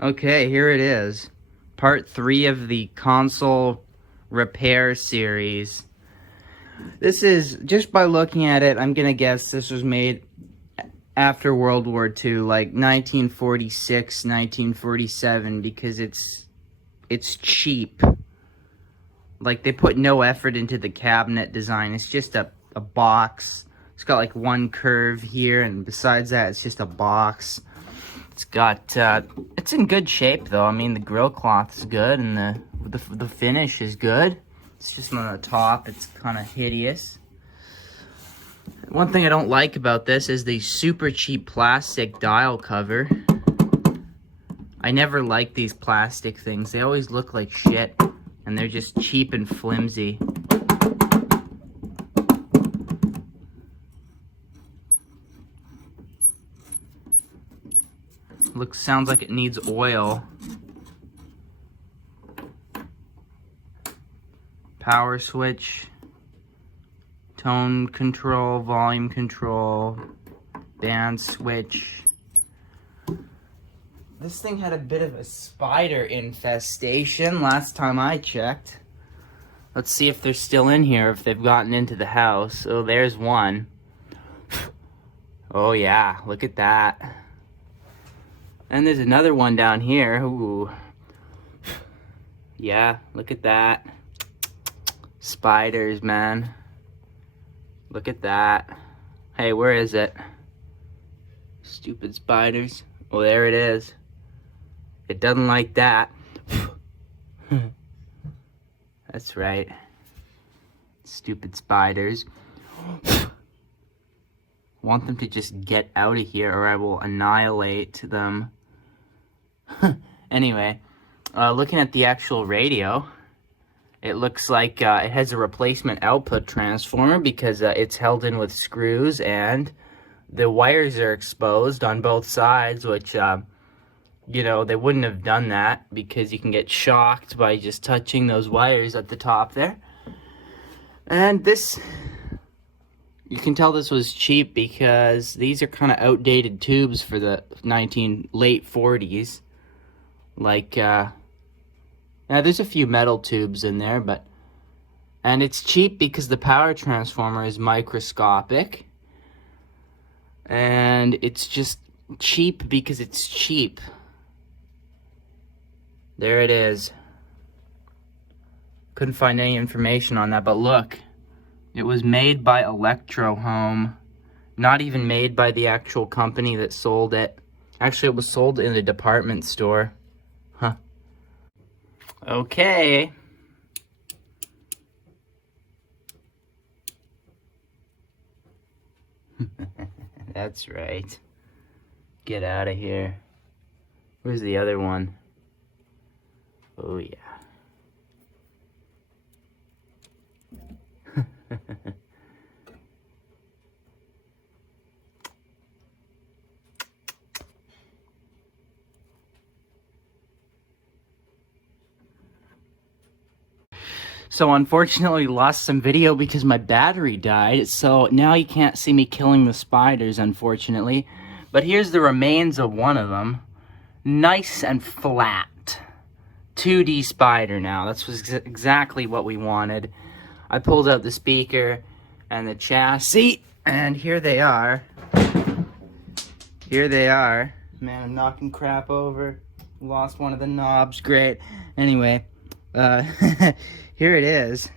Okay, here it is. Part 3 of the console repair series. This is, just by looking at it, I'm gonna guess this was made after World War II, like 1946, 1947, because it's cheap. Like, they put no effort into the cabinet design. It's just a box. It's got like one curve here, and besides that, it's just a box. It's got, it's in good shape though. I mean, the grill cloth is good, and the finish is good. It's just on the top, it's kind of hideous. One thing I don't like about this is the super cheap plastic dial cover. I never like these plastic things. They always look like shit, and they're just cheap and flimsy. Sounds like it needs oil. Power switch, tone control, volume control, band switch. This thing had a bit of a spider infestation last time I checked. Let's see if they're still in here, if they've gotten into the house. Oh, there's one. Oh yeah, look at that. And there's another one down here. Ooh. Yeah, look at that. Spiders, man. Look at that. Hey, where is it? Stupid spiders. Oh, there it is. It doesn't like that. That's right. Stupid spiders. Want them to just get out of here, or I will annihilate them. Anyway, looking at the actual radio, it looks like it has a replacement output transformer because it's held in with screws, and the wires are exposed on both sides, which, you know, they wouldn't have done that because you can get shocked by just touching those wires at the top there. And this, you can tell this was cheap because these are kind of outdated tubes for the late 40s. Like, yeah, there's a few metal tubes in there, and it's cheap because the power transformer is microscopic. And it's just cheap because it's cheap. There it is. Couldn't find any information on that, but look. It was made by Electro Home. Not even made by the actual company that sold it. Actually, it was sold in a department store. Huh. Okay. That's right. Get out of here. Where's the other one? Oh, yeah. So unfortunately lost some video because my battery died, so now you can't see me killing the spiders, unfortunately. But here's the remains of one of them. Nice and flat. 2D spider now. That's exactly what we wanted. I pulled out the speaker and the chassis, and here they are. Here they are. Man, I'm knocking crap over. Lost one of the knobs. Great. Anyway, here it is.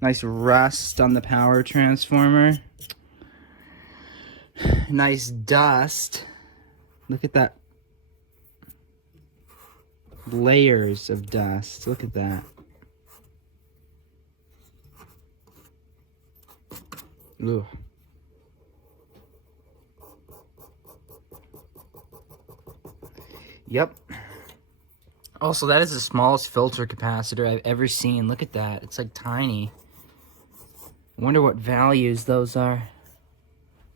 Nice rust on the power transformer. Nice dust. Look at that. Layers of dust. Look at that. Ugh. Yep. Also, that is the smallest filter capacitor I've ever seen. Look at that. It's like tiny. I wonder what values those are.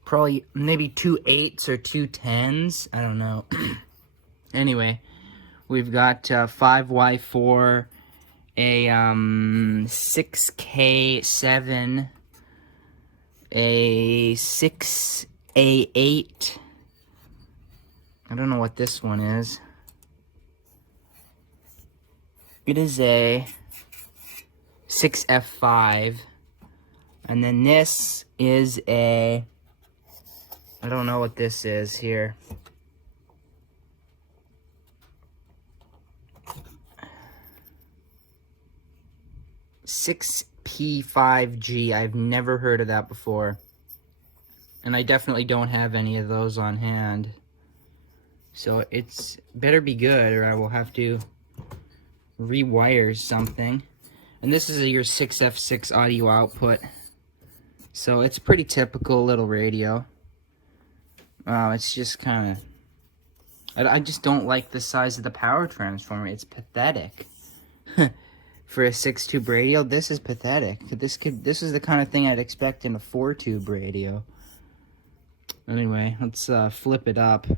Probably maybe 2 8s or 2 10s. I don't know. Anyway, we've got 5Y4, a 6K7, a 6A8. I don't know what this one is. It is a 6F5. And then this is a, I don't know what this is here. P5G. I've never heard of that before. And I definitely don't have any of those on hand. So it's better be good or I will have to rewire something. And this is your 6F6 audio output. So it's a pretty typical little radio. It's just kind of... I just don't like the size of the power transformer. It's pathetic. For a 6-tube radio, this is pathetic. This is the kind of thing I'd expect in a 4-tube radio. Anyway, let's flip it up.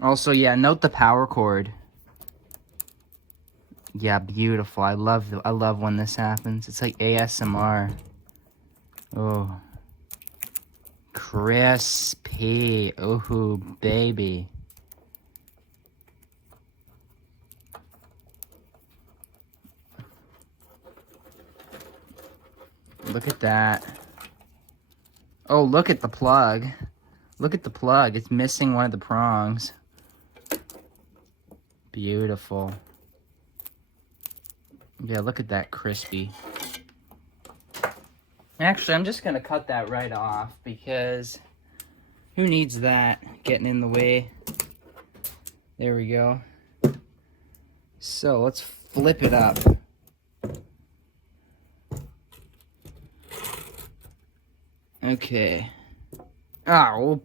Also, yeah, note the power cord. Yeah, beautiful. I love when this happens. It's like ASMR. Oh. Crispy. Ooh, baby. Look at that. Oh, look at the plug. Look at the plug. It's missing one of the prongs. Beautiful. Yeah, look at that crispy. Actually, I'm just going to cut that right off because who needs that getting in the way? There we go. So, let's flip it up. Okay. Oh,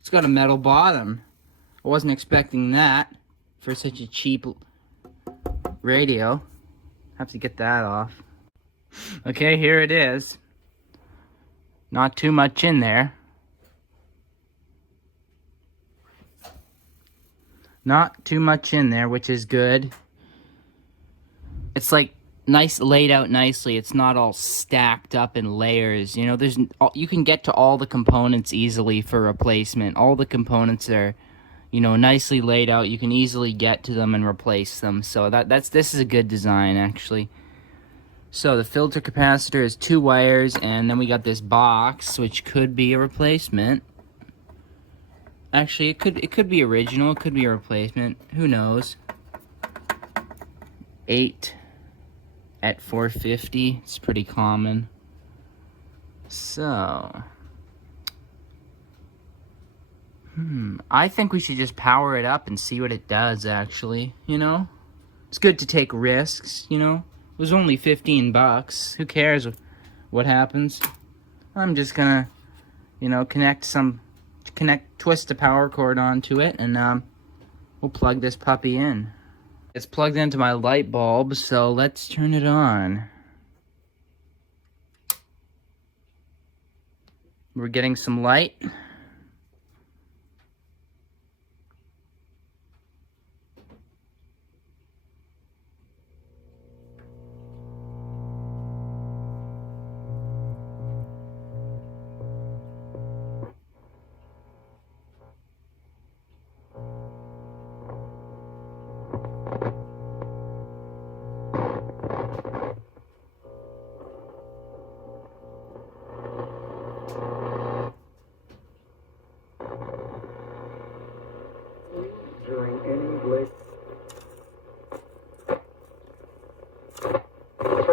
it's got a metal bottom. I wasn't expecting that for such a cheap radio. Have to get that off. Okay, here it is. Not too much in there. Not too much in there, which is good. It's like nice, laid out nicely. It's not all stacked up in layers. You know, you can get to all the components easily for replacement. All the components are, you know, nicely laid out. You can easily get to them and replace them. So this is a good design, actually. So the filter capacitor is 2 wires, and then we got this box, which could be a replacement. Actually, it could be original. It could be a replacement. Who knows? 8 at 450. It's pretty common. So, I think we should just power it up and see what it does, actually, you know? It's good to take risks, you know? It was only 15 bucks. Who cares what happens? I'm just gonna, you know, twist the power cord onto it, and we'll plug this puppy in. It's plugged into my light bulb, so let's turn it on. We're getting some light. During any glitch.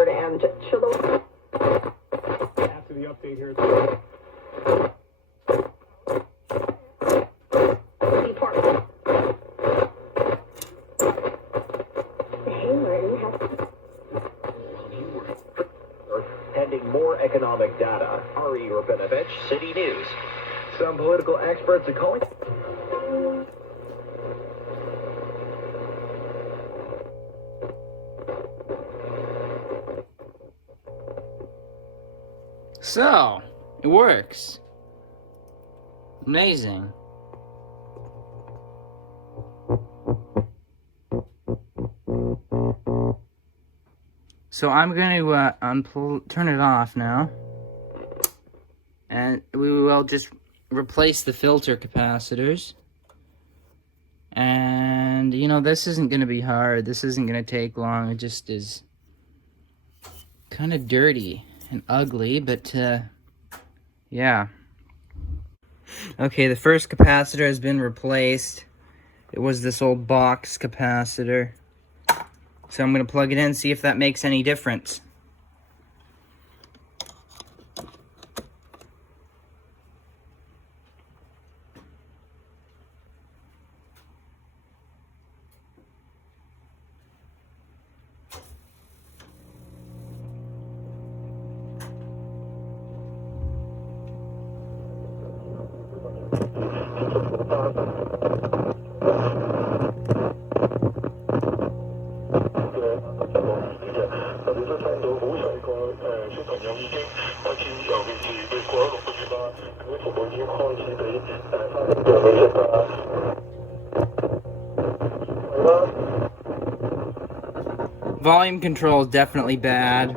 And chill. After the update here. Pending more economic data. Ari Urbanovich, City News. Some political experts are calling. So, it works. Amazing. So I'm going to turn it off now. And we will just replace the filter capacitors. And, you know, this isn't going to be hard. This isn't going to take long. It just is kind of dirty and ugly, but, yeah. Okay, the first capacitor has been replaced. It was this old box capacitor. So I'm going to plug it in, see if that makes any difference. Volume control is definitely bad.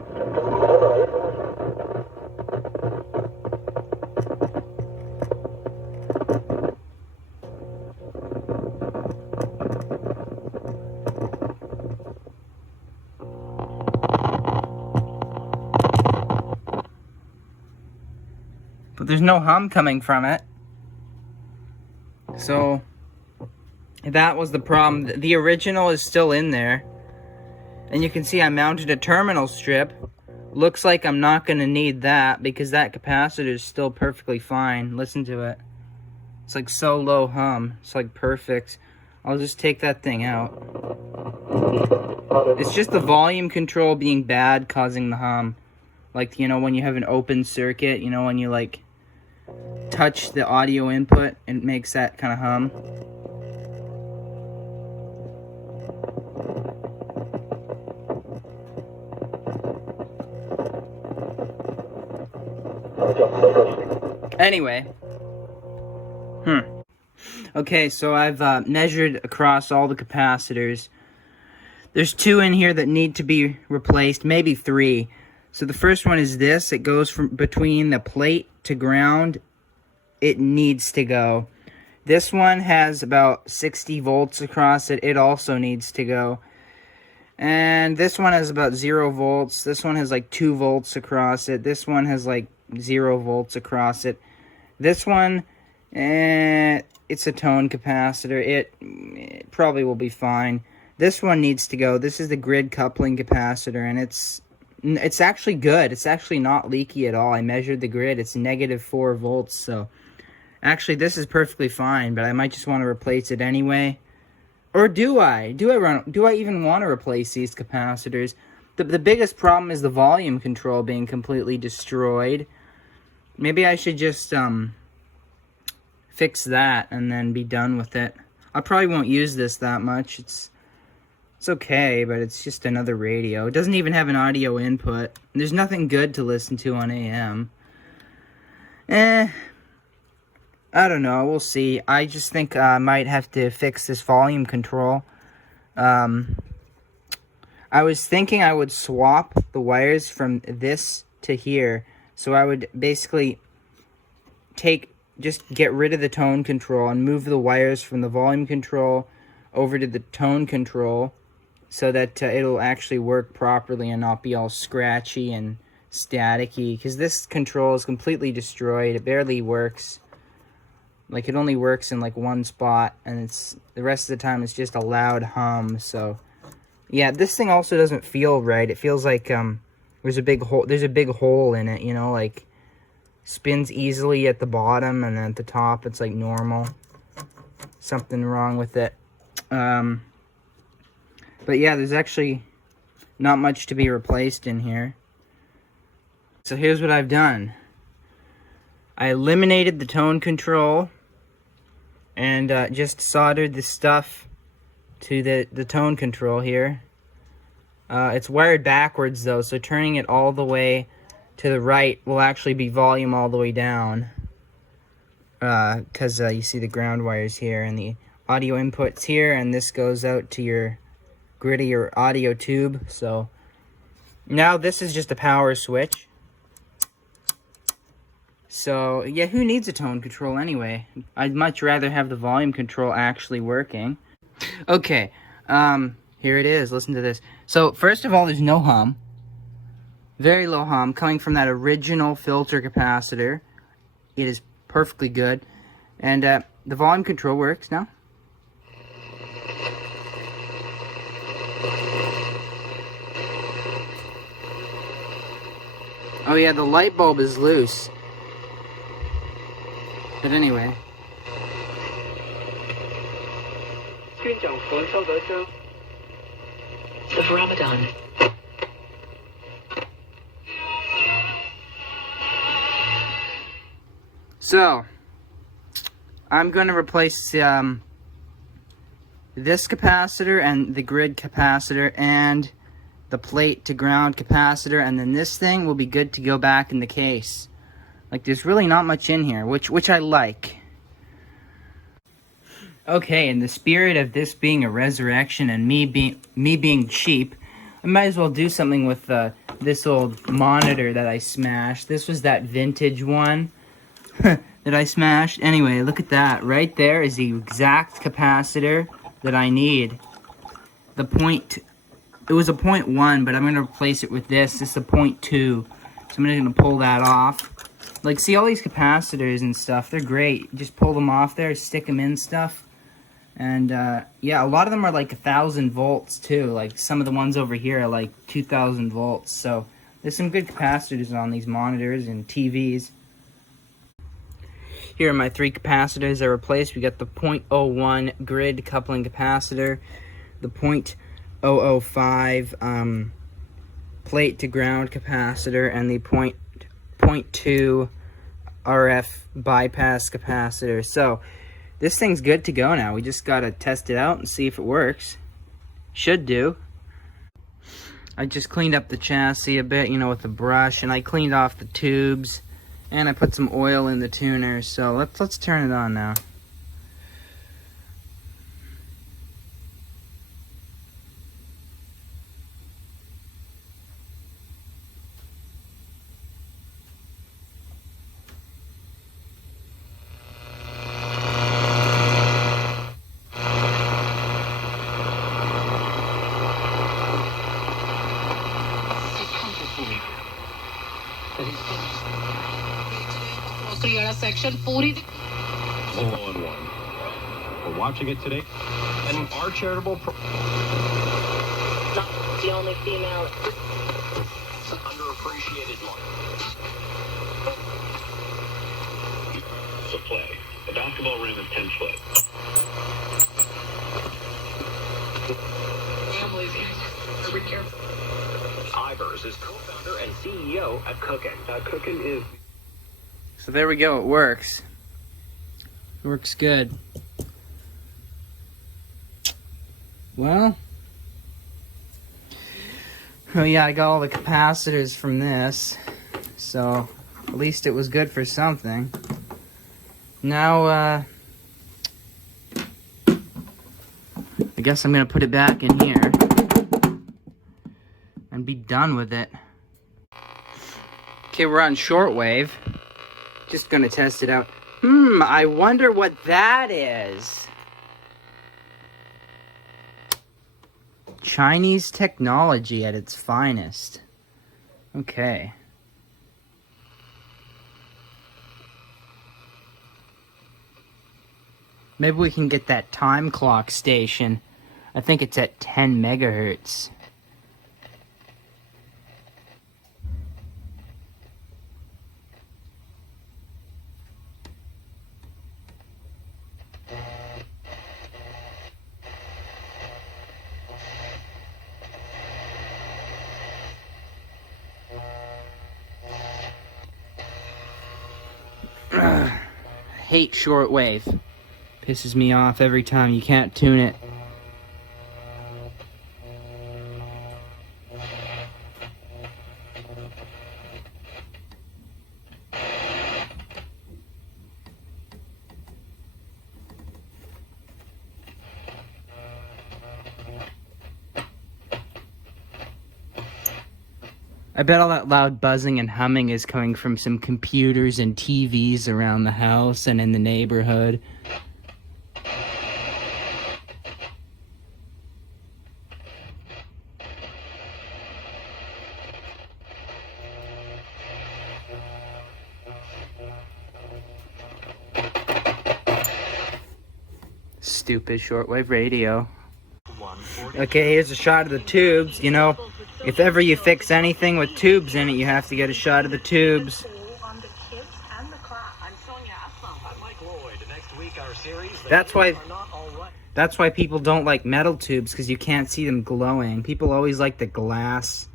But there's no hum coming from it. So that was the problem. The original is still in there. And you can see I mounted a terminal strip. Looks like I'm not going to need that because that capacitor is still perfectly fine. Listen to it. It's like so low hum. It's like perfect. I'll just take that thing out. It's just the volume control being bad causing the hum. Like, you know, when you have an open circuit, you know, when you like touch the audio input, it makes that kind of hum. Anyway. Okay, so I've measured across all the capacitors. There's 2 in here that need to be replaced, maybe 3. So the first one is this. It goes from between the plate to ground. It needs to go. This one has about 60 volts across it. It also needs to go. And this one has about 0 volts. This one has like 2 volts across it. This one has like 0 volts across it. This one, it's a tone capacitor. It probably will be fine. This one needs to go. This is the grid coupling capacitor, and it's actually good. It's actually not leaky at all. I measured the grid. It's negative 4 volts, so actually this is perfectly fine, but I might just want to replace it anyway. Or do I? Do I even want to replace these capacitors? The biggest problem is the volume control being completely destroyed. Maybe I should just fix that and then be done with it. I probably won't use this that much. It's okay, but it's just another radio. It doesn't even have an audio input. There's nothing good to listen to on AM. I don't know. We'll see. I just think I might have to fix this volume control. I was thinking I would swap the wires from this to here. So I would basically just get rid of the tone control and move the wires from the volume control over to the tone control so that it'll actually work properly and not be all scratchy and staticky. Because this control is completely destroyed. It barely works. Like, it only works in like one spot, and the rest of the time it's just a loud hum. So yeah, this thing also doesn't feel right. It feels like there's a big hole in it, you know, like spins easily at the bottom, and then at the top it's like normal. Something wrong with it. But yeah, there's actually not much to be replaced in here. So here's what I've done. I eliminated the tone control and just soldered the stuff to the tone control here. It's wired backwards though, so turning it all the way to the right will actually be volume all the way down. Because you see the ground wires here and the audio inputs here, and this goes out to your gritty or audio tube. So now this is just a power switch. So, yeah, who needs a tone control anyway? I'd much rather have the volume control actually working. Okay, here it is. Listen to this. So, first of all, there's no hum. Very low hum coming from that original filter capacitor. It is perfectly good. And the volume control works now. Oh yeah, the light bulb is loose. But anyway. Of Ramadan. So, I'm going to replace this capacitor and the grid capacitor and the plate to ground capacitor, and then this thing will be good to go back in the case. Like, there's really not much in here, which I like. Okay, in the spirit of this being a resurrection and me being cheap, I might as well do something with this old monitor that I smashed. This was that vintage one that I smashed. Anyway, look at that. Right there is the exact capacitor that I need. It was a 0.1, but I'm going to replace it with this. This is a 0.2. So I'm going to pull that off. Like, see all these capacitors and stuff, they're great. Just pull them off there, stick them in stuff. And, yeah, a lot of them are like 1,000 volts, too. Like, some of the ones over here are like 2,000 volts. So, there's some good capacitors on these monitors and TVs. Here are my 3 capacitors I replaced. We got the 0.01 grid coupling capacitor, the 0.005 plate to ground capacitor, and the 0.2 RF bypass capacitor. So, this thing's good to go now. We just gotta test it out and see if it works. Should do. I just cleaned up the chassis a bit, you know, with a brush, and I cleaned off the tubes, and I put some oil in the tuner. So let's turn it on now. Section 40. All in one. We're watching it today. And our charitable Not the only female. It's an underappreciated line. The play. The basketball rim is 10 foot. Families, be careful. Ivers is co-founder and CEO at Cookin. Cookin is... So there we go, it works. It works good. Well, oh yeah, I got all the capacitors from this, so at least it was good for something. Now, I guess I'm gonna put it back in here and be done with it. Okay, we're on shortwave. Just gonna test it out. I wonder what that is. Chinese technology at its finest. Okay. Maybe we can get that time clock station. I think it's at 10 megahertz. Hate shortwave. Pisses me off every time. You can't tune it. I bet all that loud buzzing and humming is coming from some computers and TVs around the house and in the neighborhood. Stupid shortwave radio. Okay, here's a shot of the tubes. You know, if ever you fix anything with tubes in it, you have to get a shot of the tubes. That's why people don't like metal tubes, because you can't see them glowing. People always like the glass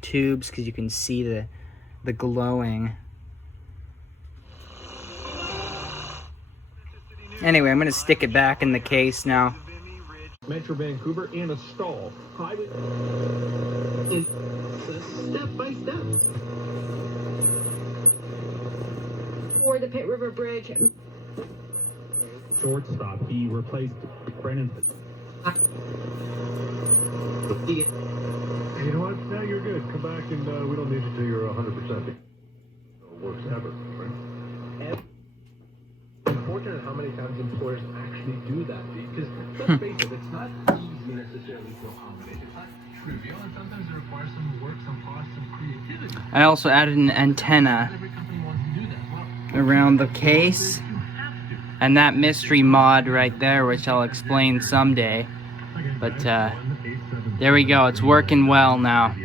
tubes because you can see the glowing. Anyway, I'm gonna stick it back in the case now. Metro Vancouver in a stall. Step by step. For the Pitt River Bridge. Shortstop, he replaced Brennan. You know what? Now you're good. Come back and we don't need you till you're 100%. Works ever, right? Unfortunate how many times employers actually do that, because let's face it, it's not easy necessarily to accommodate. It's not trivial, and sometimes it requires some work, some cost, some creativity. I also added an antenna Every company wants to do that. Well, around the case, and that mystery mod right there, which I'll explain someday. But there we go, it's working well now.